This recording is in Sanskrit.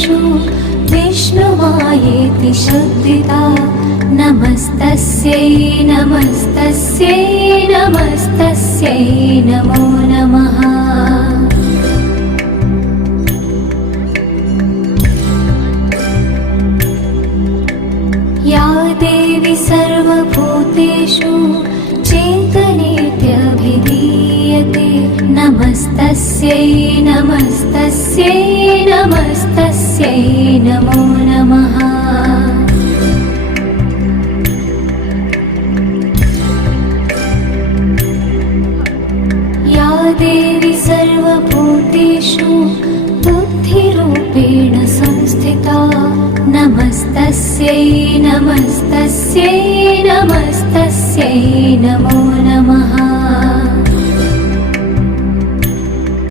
भूतेषु विष्णुमायेति शुद्धिता नमस्तस्यै नमस्तस्यै नमस्तस्यै नमो नमः। या देवी सर्वभूतेषु चेतनेत्यभिधीयते नमस्तस्यै नमस्तस्यै नमस्तस्यै नमो नमः। या देवी सर्वभूतेषु बुद्धिरूपेण संस्थिता नमस्तस्यै नमस्तस्यै नमस्तस्यै नमो